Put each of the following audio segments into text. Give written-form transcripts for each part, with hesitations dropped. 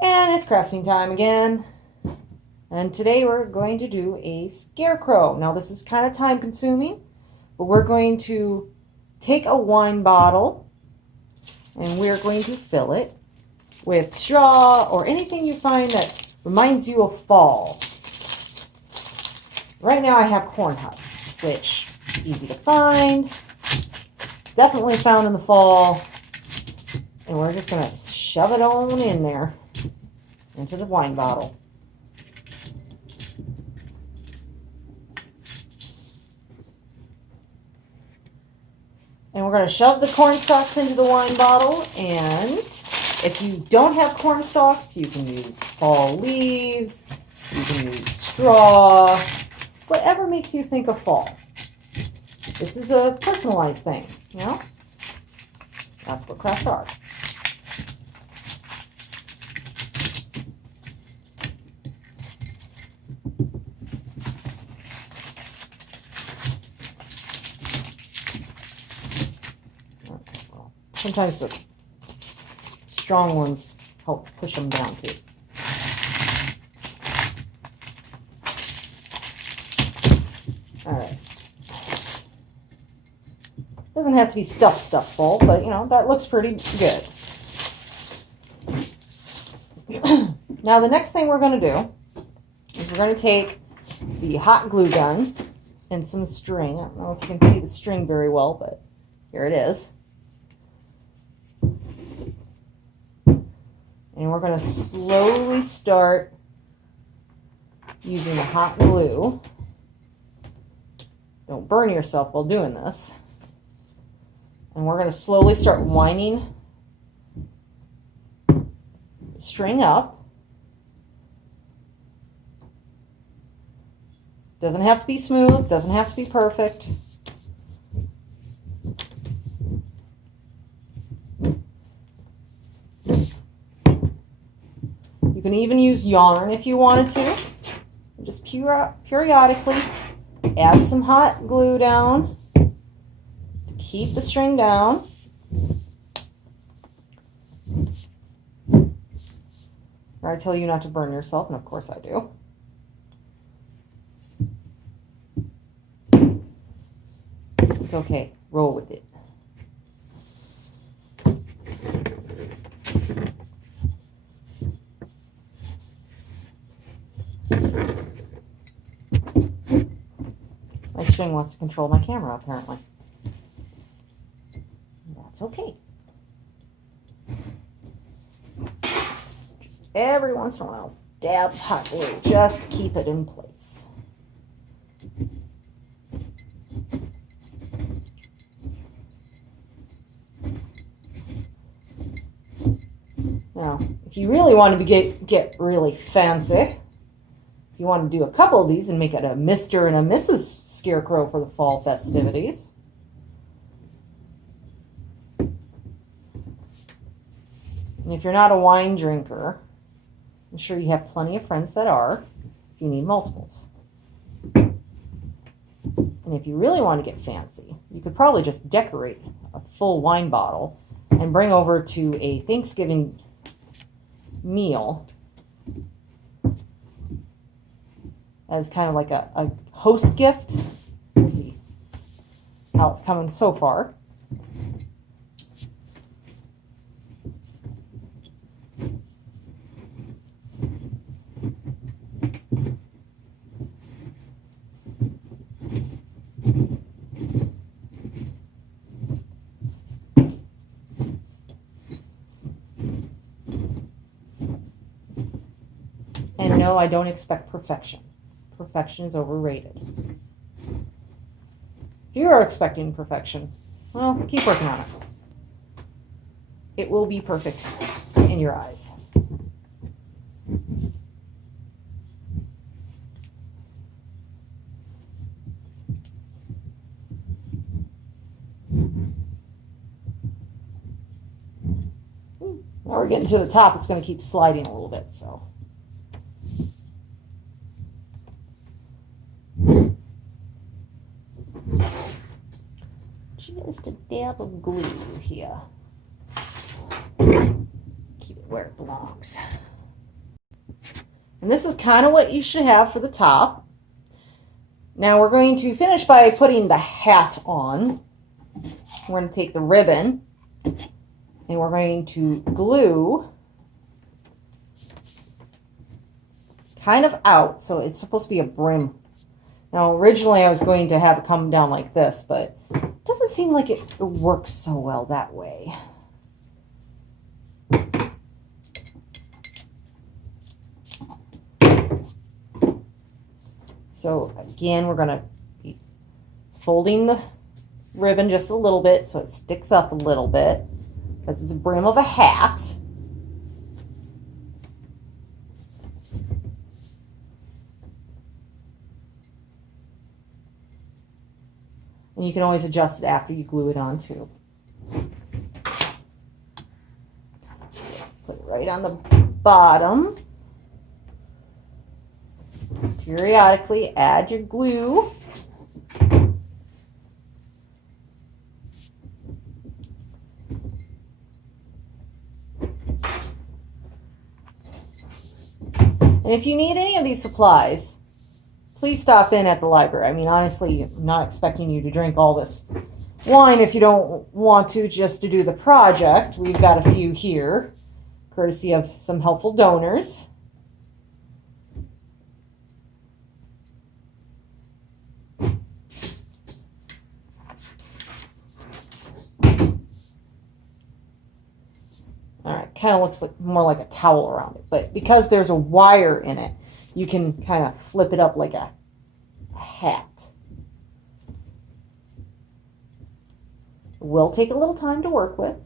And it's crafting time again. And today we're going to do a scarecrow. Now this is kind of time consuming, but we're going to take a wine bottle and we're going to fill it with straw or anything you find that reminds you of fall. Right now I have corn husks, which is easy to find, definitely found in the fall. And we're just going to shove it on in there into the wine bottle. And we're going to shove the corn stalks into the wine bottle. And if you don't have corn stalks, you can use fall leaves, you can use straw, whatever makes you think of fall. This is a personalized thing, you know? That's what crafts are. Sometimes the strong ones help push them down too. Alright. Doesn't have to be stuff full, but you know, that looks pretty good. Now the next thing we're going to do is we're going to take the hot glue gun and some string. I don't know if you can see the string very well, but here it is. And we're going to slowly start using the hot glue. Don't burn yourself while doing this. And we're going to slowly start winding the string up. Doesn't have to be smooth, doesn't have to be perfect. You can even use yarn if you wanted to. Just periodically add some hot glue down to keep the string down. I tell you not to burn yourself, and of course I do. It's okay. Roll with it. My string wants to control my camera, apparently. That's okay. Just every once in a while, dab hot glue just to keep it in place. Now, if you really want to get really fancy, if you want to do a couple of these and make it a Mr. and a Mrs. Scarecrow for the fall festivities, and if you're not a wine drinker, I'm sure you have plenty of friends that are, if you need multiples. And if you really want to get fancy, you could probably just decorate a full wine bottle and bring over to a Thanksgiving meal as kind of like a host gift. Let's see how it's coming so far. And no, I don't expect perfection. Perfection is overrated. If you are expecting perfection, well, keep working on it. It will be perfect in your eyes. Now we're getting to the top. It's going to keep sliding a little bit, so. Just a dab of glue here. Keep it where it belongs. And this is kind of what you should have for the top. Now we're going to finish by putting the hat on. We're going to take the ribbon and we're going to glue kind of out, so it's supposed to be a brim. Now originally I was going to have it come down like this, but it doesn't seem like it works so well that way. So again, we're going to be folding the ribbon just a little bit so it sticks up a little bit because it's a brim of a hat. And you can always adjust it after you glue it on too. Put it right on the bottom. Periodically add your glue. And if you need any of these supplies, please stop in at the library. I mean, honestly, I'm not expecting you to drink all this wine if you don't want to, just to do the project. We've got a few here, courtesy of some helpful donors. Kind of looks like more like a towel around it, but because there's a wire in it, you can kind of flip it up like a hat. It will take a little time to work with.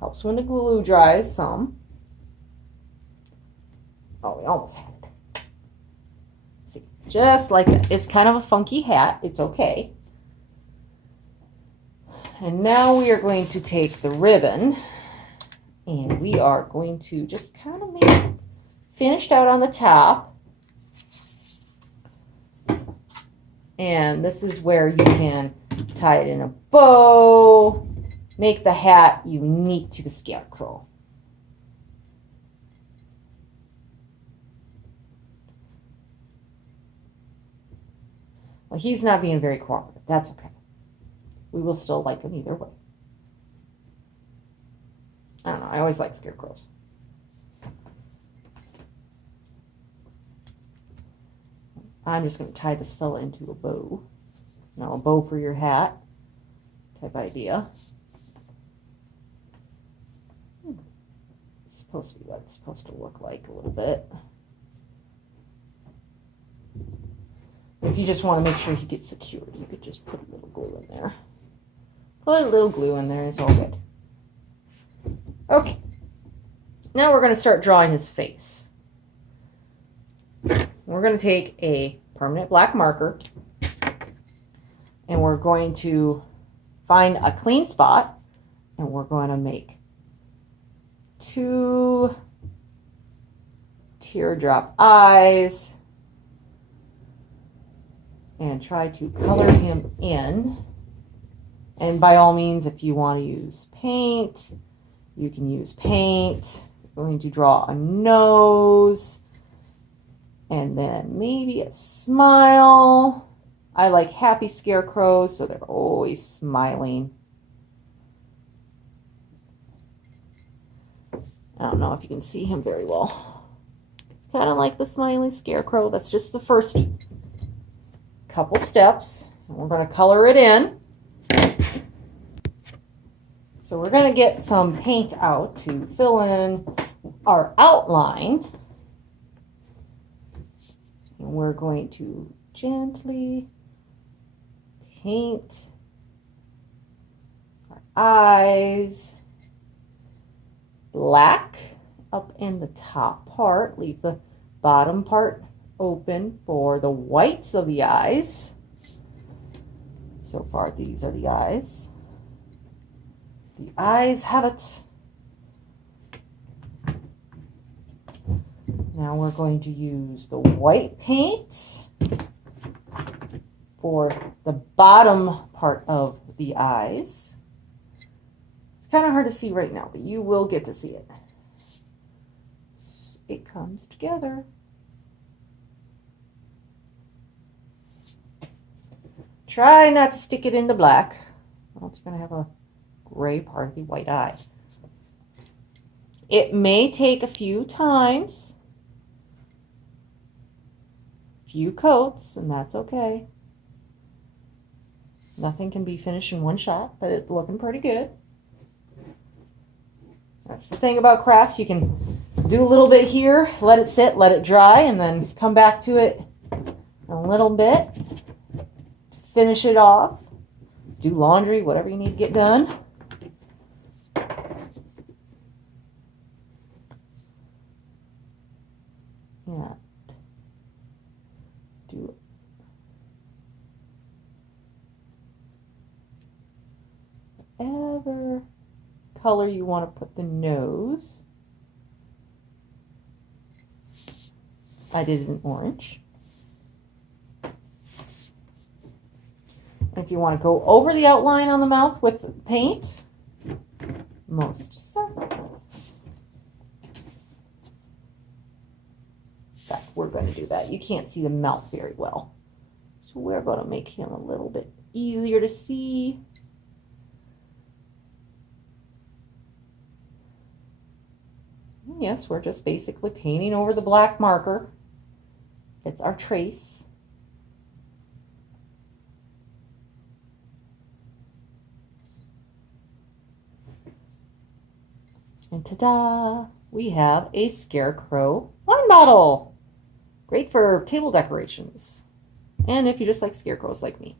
Helps when the glue dries some. Oh, we almost had it. See, just like that. It's kind of a funky hat. It's okay. And now we are going to take the ribbon and we are going to just kind of make it finished out on the top. And this is where you can tie it in a bow, make the hat unique to the scarecrow. Well, he's not being very cooperative. That's okay. We will still like him either way. I don't know. I always like scarecrows. I'm just going to tie this fella into a bow. Now a bow for your hat type idea. It's supposed to be what it's supposed to look like a little bit. If you just want to make sure he gets secured, you could just put a little glue in there. Put a little glue in there, it's all good. Okay, now we're going to start drawing his face. We're going to take a permanent black marker and we're going to find a clean spot and we're going to make 2 teardrop eyes and try to color him in. And by all means, if you want to use paint, you can use paint. We're going to draw a nose and then maybe a smile. I like happy scarecrows, so they're always smiling. I don't know if you can see him very well. It's kind of like the smiling scarecrow. That's just the first couple steps. And we're going to color it in. So we're going to get some paint out to fill in our outline. And we're going to gently paint our eyes black up in the top part. Leave the bottom part open for the whites of the eyes. So far, these are the eyes. The eyes have it. Now we're going to use the white paint for the bottom part of the eyes. It's kind of hard to see right now, but you will get to see it. it comes together. Try not to stick it in the black, or else you're going to have a gray part of the white eye. It may take a few times, few coats, and that's okay. Nothing can be finished in one shot, but it's looking pretty good. That's the thing about crafts. You can do a little bit here, let it sit, let it dry, and then come back to it a little bit to finish it off. Do laundry, whatever you need to get done. Yeah. Do whatever color you want to put the nose. I did it in orange. If you want to go over the outline on the mouth with paint, most certainly. In fact, we're going to do that. You can't see the mouth very well. So we're going to make him a little bit easier to see. Yes, we're just basically painting over the black marker. It's our trace. And ta-da! We have a scarecrow wine bottle. Great for table decorations. And if you just like scarecrows like me.